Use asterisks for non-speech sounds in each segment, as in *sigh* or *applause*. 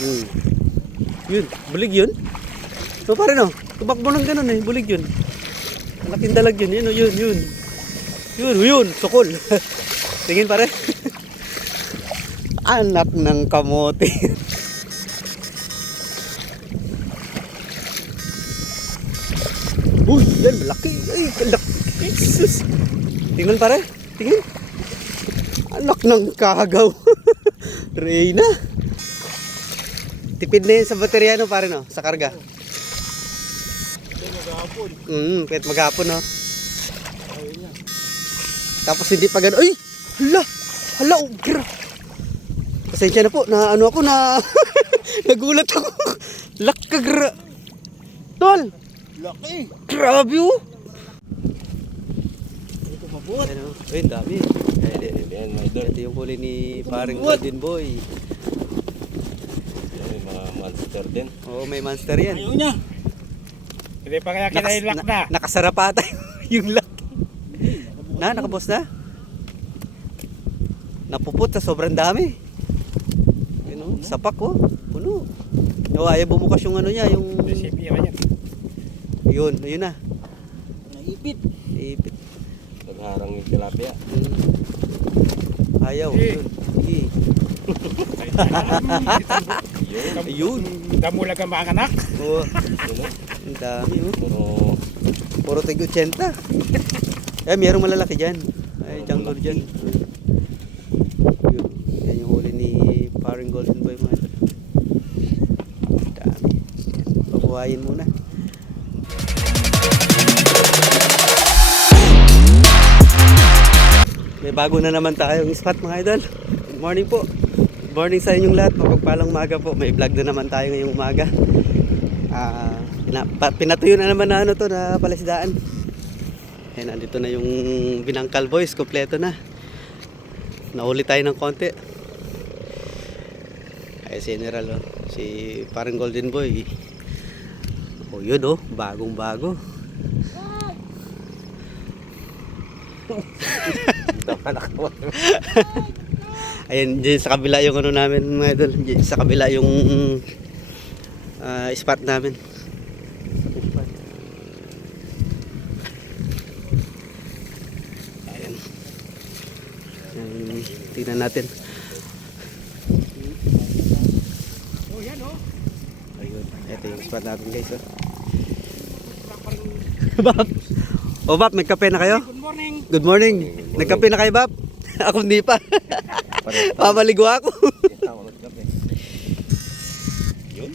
Hmm. Yun, bulig yun. So pare no, tumakbo ng ganun eh, bulig yun. Malaking dalag yun, yun, yun, yun. Yun, yun, sukol. *laughs* Tingin pare. *laughs* Anak ng kamote. *laughs* Uy, yan, malaki. Ay, kalaki. Jesus. Tingnan pare, tingin. Anak ng kagaw. Reyna. Tipid na yun sa baterya no pare no, sa karga. Mm, kahit maghapon no. Tapos hindi pa gano'n. Ay! Hala! Hala! Oh, gra! Pasensya na po. Na ano ako na... *laughs* Nagulat ako. Lak ka gra. Tol! Laki! Grabe oh! Ito mabuhat. Ano? Ay, dami. Ay, idol. Ito yung huli ni paring Golden Boy. Monster din. Oo, may monster yan. Ayaw niya. Hindi pa kaya kinailak na. nakasara pa ata *laughs* yung lock. Na, nakabos na? Napuput sa sobrang dami. Yun oh, sapak oh. Puno. Nawaya bumukas yung ano niya, yung... Recipe yan. Yun, yun na. Naipit. Ipit. Nagharang yung tilapia. Mm. Ayaw, Eh. yun. Sige. *laughs* *laughs* Ayun. Damo lang ang mga anak. Oo, oh. ang dami oh. Puro Puro tig 80. Eh, mayroong malalaki dyan. Ay, jungle dyan. Yun. Yan yung huli ni paring golden boy mga ito. Dami. Pabuhayin muna. May bago na naman tayong spot mga idol. Good morning po. Good morning sa inyong lahat. Mapagpalang umaga po. May vlog na naman tayo ngayong umaga. Ah, pa- pinatuyo na naman na ano to na palisdaan. Ayan, nandito na yung binangkal boys, kompleto na. Nahuli tayo ng konti. Ay, si General, oh. si parang Golden Boy. Oh, yun oh, bagong bago. *laughs* Ayan, dyan sa kabila yung ano namin mga idol. Dyan sa kabila yung ah, spot namin. Ayan. Ayan, tingnan natin. Oh, yan oh. Ayun, ito yung spot natin guys. Oh. *laughs* Bab! O Bab, may kape na kayo? Good morning. Good morning. Nagkape na kayo, Bab? *laughs* ako hindi pa. *laughs* Pamaligo ako.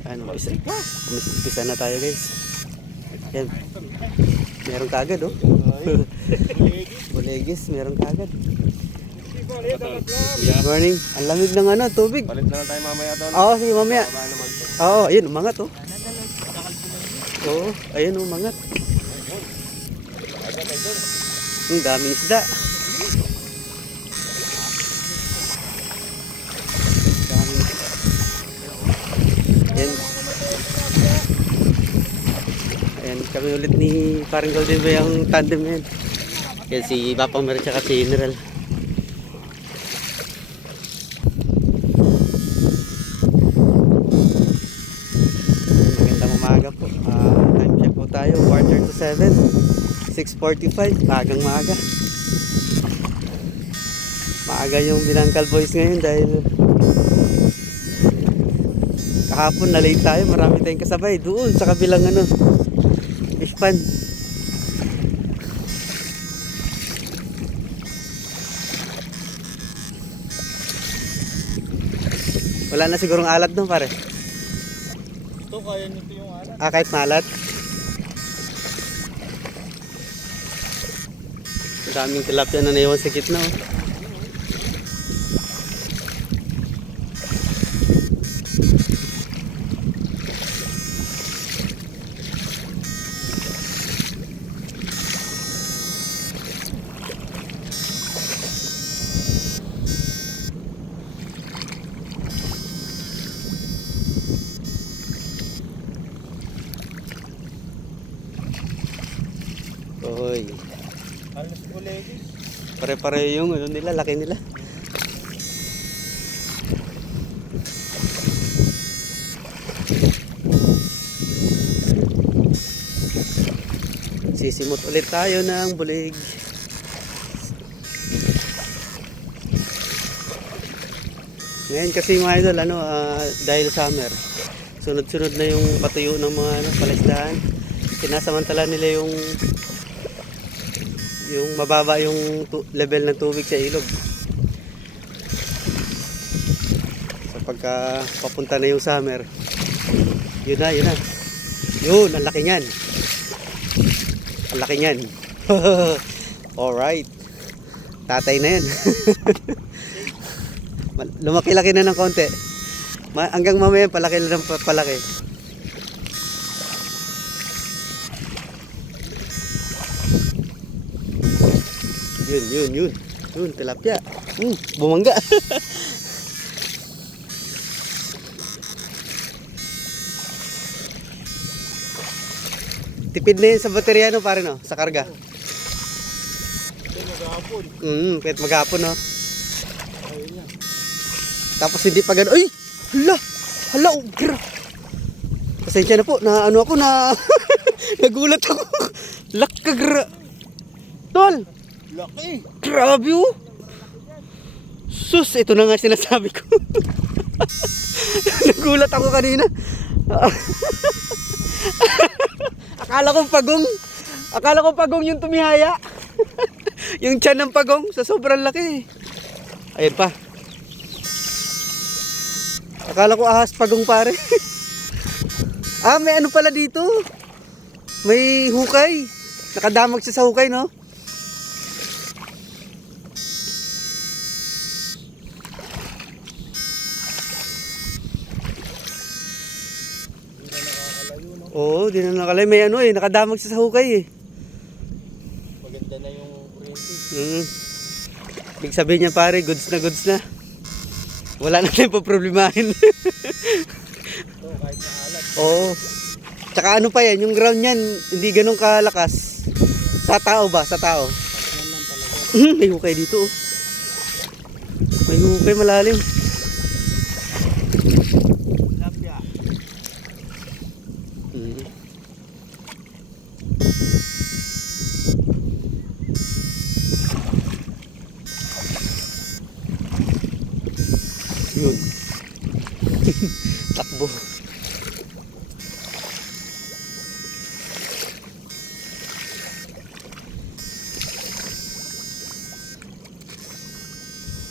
Ano, umpisa, umpisa na tayo guys. Yan. Meron kagad oh. *laughs* Bulegis, meron kagad. Good morning. Ang lamig ng ano, tubig. Palit na lang tayo mamaya doon. Oo, sige mamaya. Oo, ayun, umangat oh. Oo, ayun umangat. Ang daming isda. Kami ulit ni parang Golden Boy ang tandem ngayon. Yan si Bapang Mer tsaka si General. Magandang umaga po. Ah, time check po tayo. Quarter to 7. 6.45. Magang maaga. Maaga yung Binangkal Boys ngayon dahil kahapon na late tayo. Marami tayong kasabay. Doon sa kabilang ano, pan. Wala na sigurong alat doon pare. Ito, kaya nito yung anak. Ah, kahit malat. Ang daming tilapia na naiwan sa gitna. Oh. Pare-pareho yung ano nila, laki nila. Sisimot ulit tayo ng bulig. Ngayon kasi mga idol, ano, uh, dahil summer, sunod-sunod na yung patuyo ng mga ano, palaisdaan. Sinasamantala nila yung yung mababa yung level ng tubig sa ilog. So pagka papunta na yung summer, yun na, yun na. Yun, ang laki niyan. Ang laki niyan. *laughs* Alright. Tatay na yan. *laughs* Lumaki-laki na ng konti. Ma- hanggang mamaya palaki na ng pa- palaki. Yun, yun, yun. Yun, tilapia. Hmm, bumangga. *laughs* Tipid na yun sa baterya, no, pare, no? Sa karga. Yung maghapon. Mm, kahit maghapon, no? Ayun yan. Tapos hindi pa gano'n. Ay! Hala! Hala! Oh, gra! Pasensya na po. Na ano ako na... *laughs* Nagulat ako. Lak ka gra. Tol! Laki. Grabe oh! Sus! Ito na nga sinasabi ko. *laughs* Nagulat ako kanina. *laughs* Akala ko pagong. Akala ko pagong yung tumihaya. *laughs* yung tiyan ng pagong sa sobrang laki. Ayun pa. Akala ko ahas pagong pare. ah, may ano pala dito. May hukay. Nakadamag siya sa hukay, no? Oo, di na nakalay. May ano eh, nakadamag siya sa hukay eh. Maganda na yung kuryente. Mm. Ibig sabihin niya pare, goods na goods na. Wala na tayong problemahin. Ito, kahit sa alat. Oo. Tsaka ano pa yan, yung ground niyan, hindi ganun kalakas. Sa tao ba? Sa tao. Yan lang talaga. Mhm, May hukay dito oh. May hukay malalim.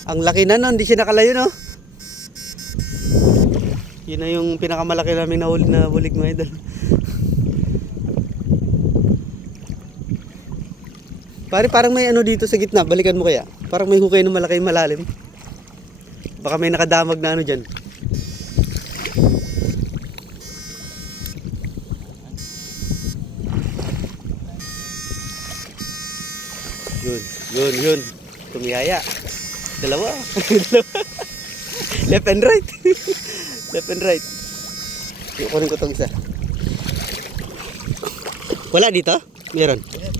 Ang laki na no, hindi siya nakalayo no. Yun na yung pinakamalaki namin nahuli na bulig mga idol. Pare, parang may ano dito sa gitna. Balikan mo kaya. Parang may hukay na malaki malalim. Baka may nakadamag na ano dyan. *laughs* Left and right. *laughs* Left and right. Yung kunin ko tong isa. Wala dito? Meron. Hindi.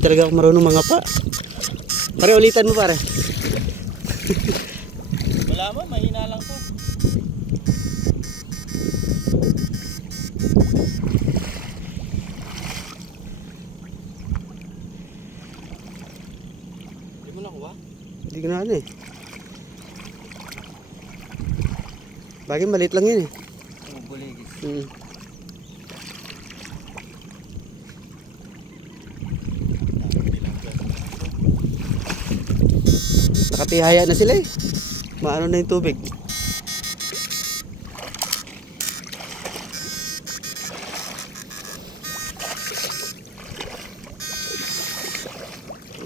Talaga ako marunong mga pa. Pare, ulitan mo pare. *laughs* Wala mo, mahina lang to. Ko na ano eh. Bagay maliit lang yun eh. Buligis. Mm. Nakatihaya na sila eh. Maano na yung tubig.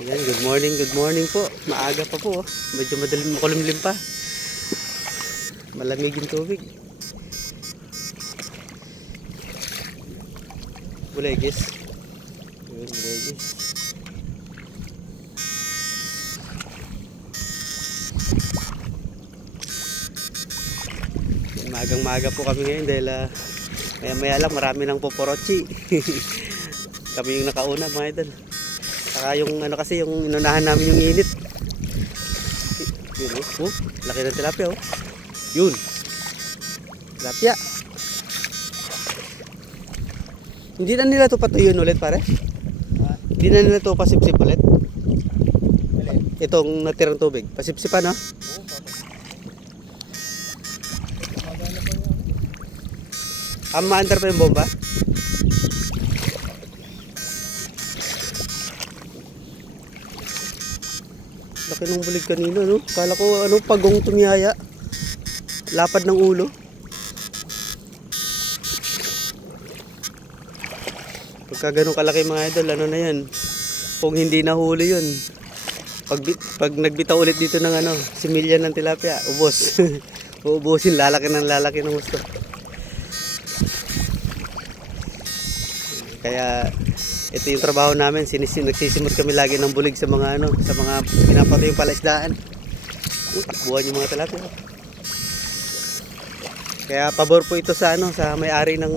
Ayan, good morning, good morning po. Maaga pa po. oh. Medyo madaling makulimlim pa. Malamig yung tubig. Bulegis. Yun, bulegis. Magang maga po kami ngayon dahil ah, maya maya lang marami ng poporochi. *laughs* kami yung nakauna mga idol. Saka yung ano kasi yung inunahan namin yung init. Yun oh, oh laki ng tilapia oh. Yun. Tilapia. Hindi na nila to patuyun ulit pare? Ha? Hindi na nila to pasipsip ulit? Alin? Itong natirang tubig. Pasipsipan no? Oo. Ang maandar pa yung bomba? Laki ng bulig kanina, no? Kala ko, ano, pagong tumiyaya. Lapad ng ulo. Pagka ganun kalaki mga idol, ano na yan? Kung hindi nahuli yun, pag, pag nagbitaw ulit dito ng ano, similya ng tilapia, ubos. *laughs* Uubusin, lalaki ng lalaki ng gusto. Kaya ito yung trabaho namin, sinisim nagsisimot kami lagi ng bulig sa mga ano, sa mga pinapatay yung palaisdaan. Uh, takbuhan yung mga tilapia. Kaya pabor po ito sa ano, sa may-ari ng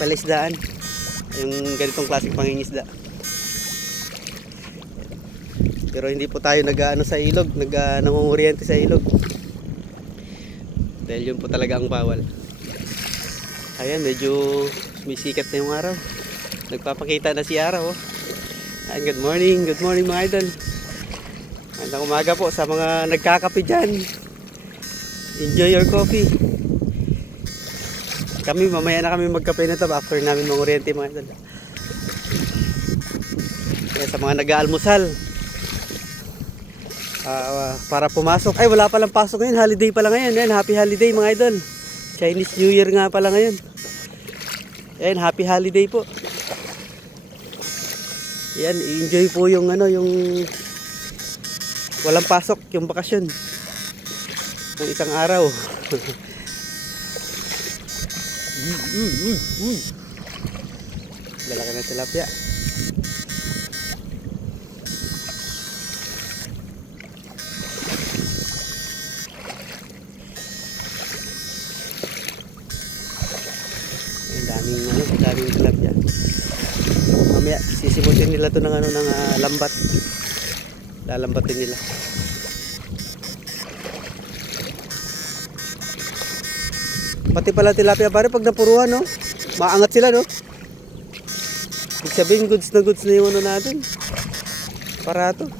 palaisdaan. Yung ganitong klaseng pangingisda. Pero hindi po tayo nag-ano sa ilog, nag nangunguryente sa ilog. Dahil yun po talaga ang bawal. Ayan, medyo sumisikat na yung araw. Nagpapakita na si araw. Oh. Ayan, good morning, good morning mga idol. Magandang umaga po sa mga nagkakape dyan. Enjoy your coffee. Kami, mamaya na kami magkape na to after namin manguryente mga idol. Kaya sa mga nag-aalmusal, ah, para pumasok. Ay, wala palang pasok ngayon. Holiday pala ngayon. Yan, happy holiday mga idol. Chinese New Year nga pala ngayon. Yan, happy holiday po. Yan, enjoy po yung ano, yung walang pasok, yung bakasyon. Ng isang araw. *laughs* Mm, mm, mm, mm. Lalaki na tilapia. Sisimutin nila to ng ano ng ah, lambat. Lalambatin nila. Pati pala tilapia pare pag napuruhan no. Maangat sila no. Ibig sabihin goods na goods na yung ano natin. Parato.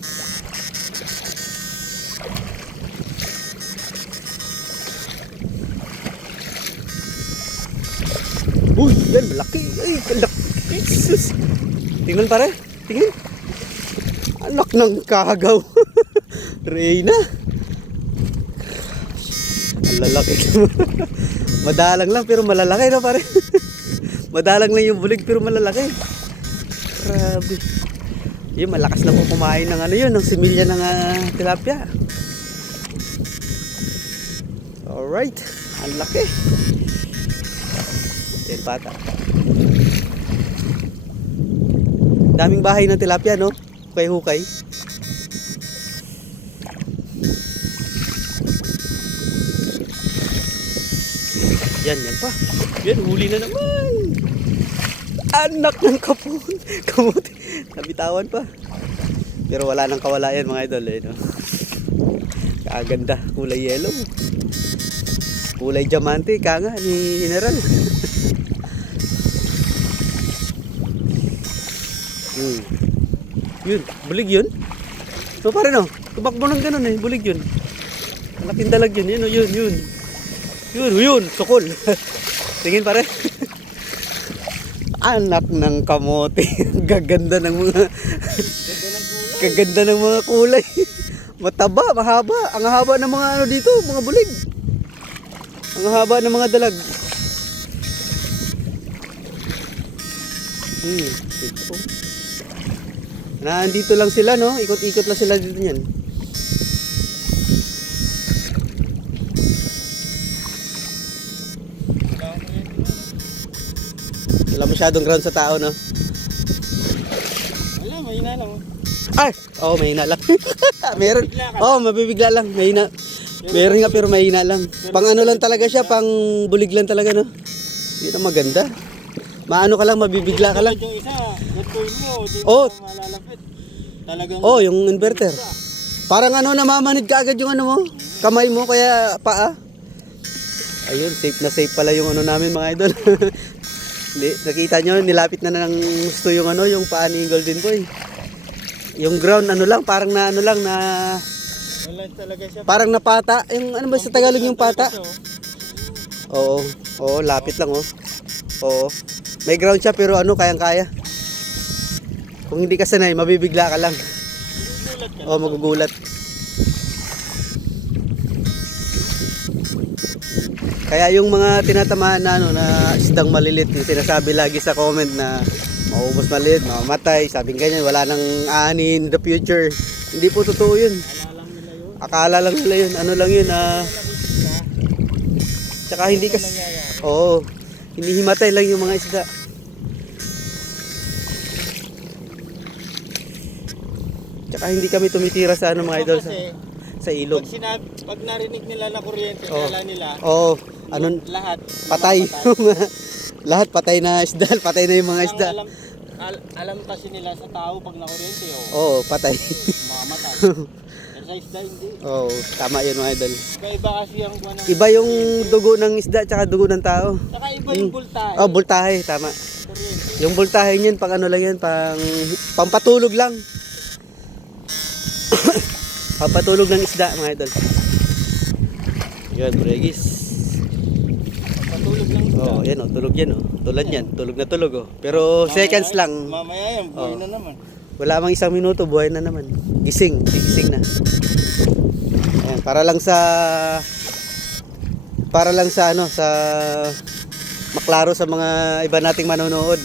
Uy, yan, malaki. Ay, kalaki. Jesus. Tingnan pare. Tingnan. Anak ng kagaw. *laughs* Reyna. Ang lalaki. *laughs* Madalang lang pero malalaki no pare. *laughs* Madalang lang yung bulig pero malalaki. Grabe. Yun, malakas na po kumain ng ano yun, ng similya ng ah, tilapia. Alright. Ang laki. Yan bata. Daming bahay ng tilapia, no? Hukay-hukay. Yan, yan pa. Yan, huli na naman. Anak ng kapun. *laughs* Kamuti. Nabitawan pa. Pero wala nang kawala yan mga idol. Eh, no? Kaganda. Kulay yellow. Kulay diamante. Kanga ni General. Hmm. Yun, bulig yun. So pare no, tumakbo ng ganun eh, bulig yun. Malaking dalag yun, yun, yun, yun. Yun, yun, sukol. *laughs* Tingin pare. *laughs* Anak ng kamote. *laughs* Gaganda ng mga Ganda ng mga kulay. Mataba, mahaba. Ang haba ng mga ano dito, mga bulig. Ang haba ng mga dalag. Hmm, ito. Nandito lang sila, no? Ikot-ikot lang sila dito niyan. Wala masyadong ground sa tao, no? Wala, mahina lang. oh. Ay! Oo, oh, mahina lang. *laughs* Meron. Oo, oh, mabibigla lang. Mahina. Meron nga pero mahina lang. Pang ano lang talaga siya, pang bulig lang talaga, no? Ang maganda. Maano ka lang, mabibigla ka lang. Yung isa, natuloy mo, di Oh. malalapit. Talagang Oh, yung inverter. Parang ano, namamanid ka agad yung ano mo. Kamay mo, kaya paa. Ayun, safe na safe pala yung ano namin mga idol. *laughs* Nakita nyo, nilapit na ng gusto yung ano, yung paa ni Golden Boy. Yung ground, ano lang, parang na ano lang, na, parang napata. Yung ano ba sa Tagalog yung pata? Oh. Oo, oo, lapit lang oh. Oo. May ground siya pero ano, kayang-kaya. Kung hindi ka sanay, mabibigla ka lang. Ka. Oo, magugulat. Kaya yung mga tinatamaan na ano na isdang malilit, yung sinasabi lagi sa comment na maubos maliit, mamamatay, sabing ganyan, wala nang aanin in the future. Hindi po totoo yun. Akala lang nila yun. Ano lang yun ah. Tsaka hindi kas Nangyayari. Oo. Hinihimatay lang yung mga isda. Tsaka hindi kami tumitira sa ano mga idol sa, sa ilog. pag, sinab, pag narinig nila na kuryente, Oo. kala nila, Oo. Ano lahat. patay. *laughs* Lahat patay na isda, *laughs* patay na yung mga isda. Alam, al- alam kasi nila sa tao pag nakuryente, oh, Oo, patay. mamamatay. *laughs* Sa isda, hindi. Oo, tama yun mga idol. Iba-iba kasi ang kuha ng... Iba yung dugo ng isda tsaka dugo ng tao. Saka iba yung voltahe. Oh, voltahe, tama. Yung voltahe yun, pang ano lang yun, pang pampatulog lang. *coughs* pampatulog ng isda, mga idol. Yun, Bregis. Patulog lang Oh, yan oh, tulog yan oh. Tulad yan, tulog na tulog oh. Pero seconds lang. Mamaya yan, buhay Oo. na naman. Wala mang isang minuto, buhay na naman. Gising, gising na. Ayan, para lang sa para lang sa ano, sa maklaro sa mga iba nating manonood.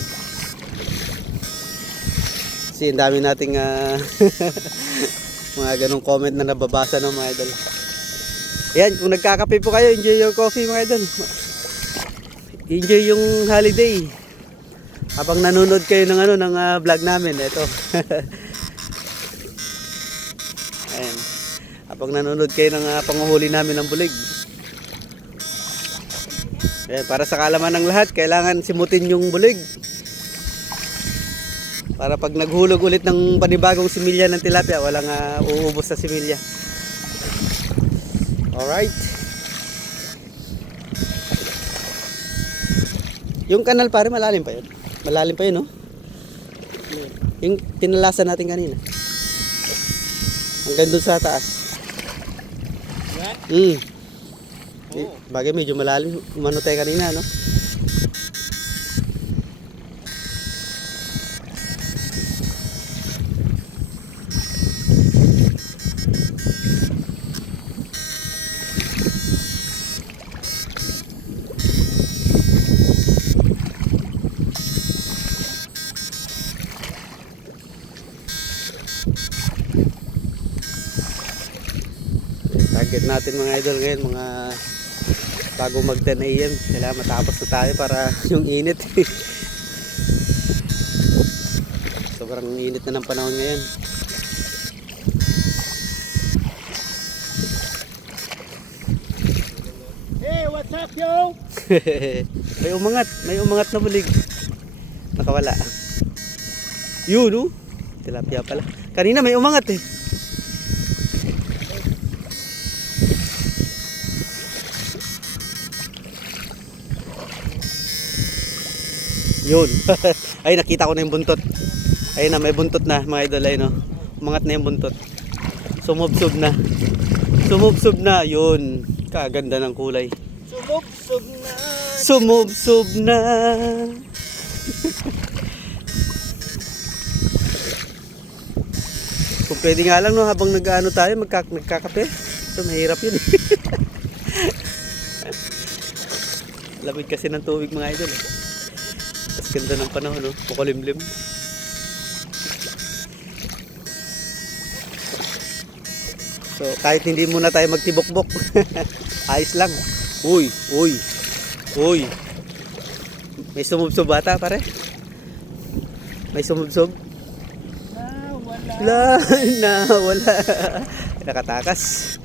Kasi ang dami nating ah, *laughs* mga ganong comment na nababasa ng mga idol. Ayan, kung nagkakape po kayo, enjoy your coffee mga idol. Enjoy yung holiday. Habang nanonood kayo ng ano ng ah, vlog namin, ito. *laughs* Ayan. Habang nanonood kayo ng ah, panguhuli namin ng bulig. Ayan, para sa kalaman ng lahat, kailangan simutin yung bulig. Para pag naghulog ulit ng panibagong similya ng tilapia, walang ah, uubos sa similya. Alright. Yung kanal pare malalim pa yun. Malalim pa yun, no? Yung tinalasan natin kanina. Hanggang doon sa taas. Yan? Hmm. Oo. Bagay medyo malalim. Umano tayo kanina, no? Natin mga idol ngayon, mga bago mag 10 a.m. Kailangan matapos na tayo para *laughs* yung init. *laughs* Sobrang init na ng panahon ngayon. Hey, what's up, yo? *laughs* may umangat, may umangat na bulig. Nakawala. Yun, no? Tilapia pala. Kanina may umangat eh. Yun. *laughs* Ay, nakita ko na yung buntot. Ayun na, may buntot na, mga idol. Ayun, no? Umangat na yung buntot. Sumubsob na. Sumubsob na. Yun. Kaganda ng kulay. Sumubsob na. Sumubsob na. *laughs* Kung pwede nga lang no habang nag-ano tayo magka nagkakape. So mahirap 'yun. *laughs* Lamig kasi ng tubig mga idol. Eh. Ganda ng panahon no, makulimlim. So kahit hindi muna tayo magtibok-bok. *laughs* Ayos lang. Uy, uy. Uy. May sumubsob bata pare. May sumubsob. Ah, wala. Wala na, wala. Nakatakas.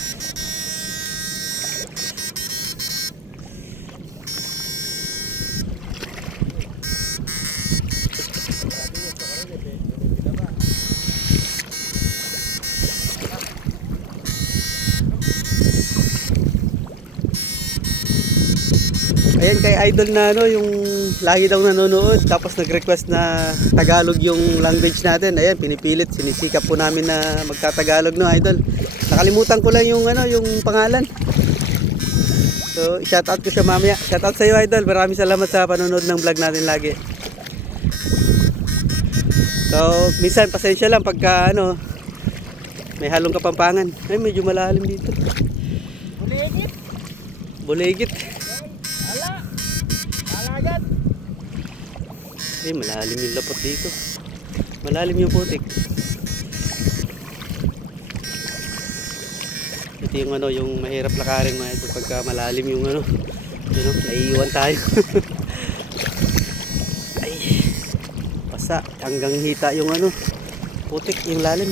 Idol na ano, yung lagi daw nanonood tapos nag-request na Tagalog yung language natin. Ayan, pinipilit, sinisikap po namin na magtatagalog no, Idol. Nakalimutan ko lang yung ano, yung pangalan. So, shout out ko siya mamaya. Shout out sa iyo, Idol. Maraming salamat sa panonood ng vlog natin lagi. So, minsan pasensya lang pagka ano, may halong kapampangan. Ay, medyo malalim dito. Buligit. Buligit. Eh, malalim yung lapot dito. Malalim yung putik. Ito yung ano, yung mahirap lakarin mga ito pagka malalim yung ano. You know, naiiwan tayo. *laughs* Ay, basa. Hanggang hita yung ano, putik, yung lalim.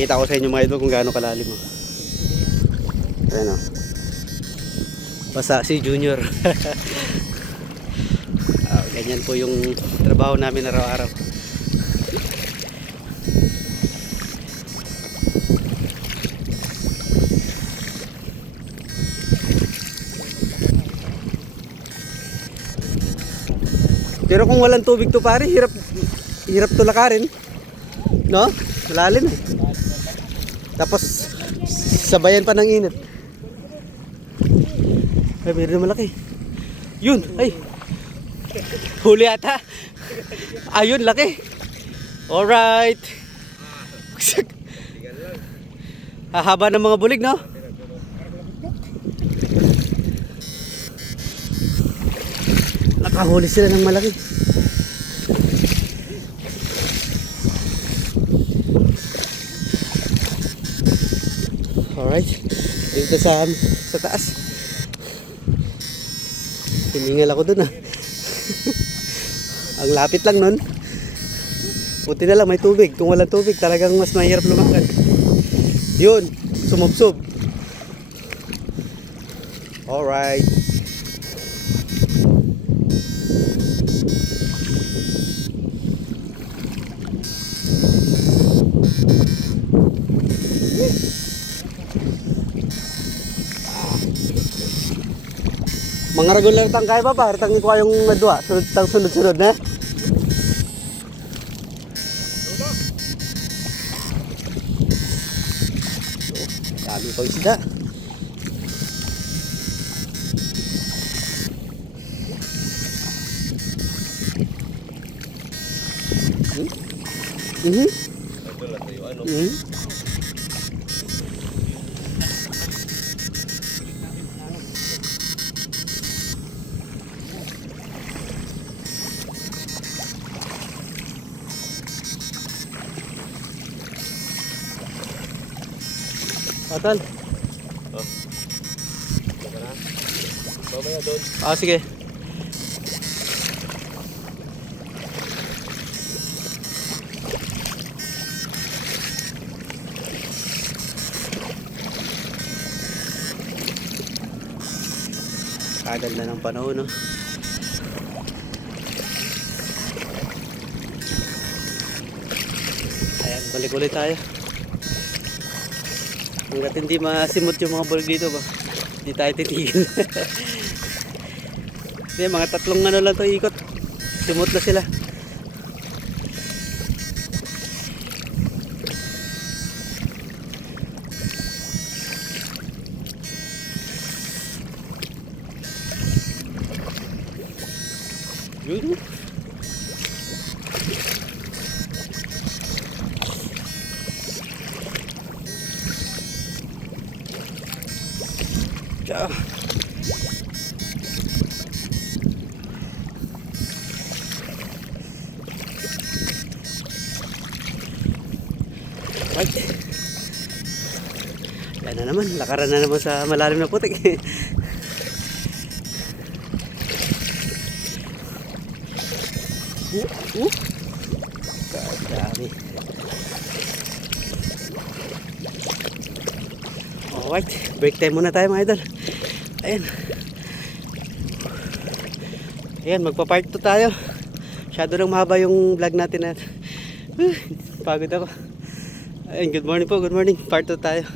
Pakita ko sa inyo mga idol kung gaano kalalim. Oh. Ayan o. Basa si Junior. *laughs* Ah, ganyan po yung trabaho namin araw-araw. Pero kung walang tubig to pare, hirap hirap to lakarin. No? Malalim eh. Tapos sabayan pa ng init. Ay, meron malaki. Yun, ay. Huli ata. Ayun, laki. Alright. *laughs* Hahaba ng mga bulig, no? Nakahuli sila ng malaki. Alright. Dito sa sa taas. Hiningal ako dun ah. *laughs* Ang lapit lang nun. Buti na lang may tubig. Kung walang tubig, talagang mas mahirap lumakad. Yun, sumubsob. Alright. Mga regular tang kaya ba pa? Tang ko yung nadwa. Sunod tang sunod-sunod na. Dami pa isda. Hmm? Mhm. Idol, Patal. Oh. Mamaya doon. Ah, sige. Tagal na ng panahon, no? Ayan, balik ulit tayo. Hanggat hindi masimot yung mga bulg dito ba? Hindi tayo titigil. *laughs* Hindi, mga tatlong ano lang to ikot. Simot na sila. Ciao. Right. Yan na naman, lakaran na naman sa malalim na putik. *laughs* uh, uh. Kadami. Alright, break time muna tayo mga idol. Ayan. Ayan, magpa-part 2 tayo. Masyado nang mahaba yung vlog natin na Pagod ako. Ayun, good morning po, good morning. Part 2 tayo.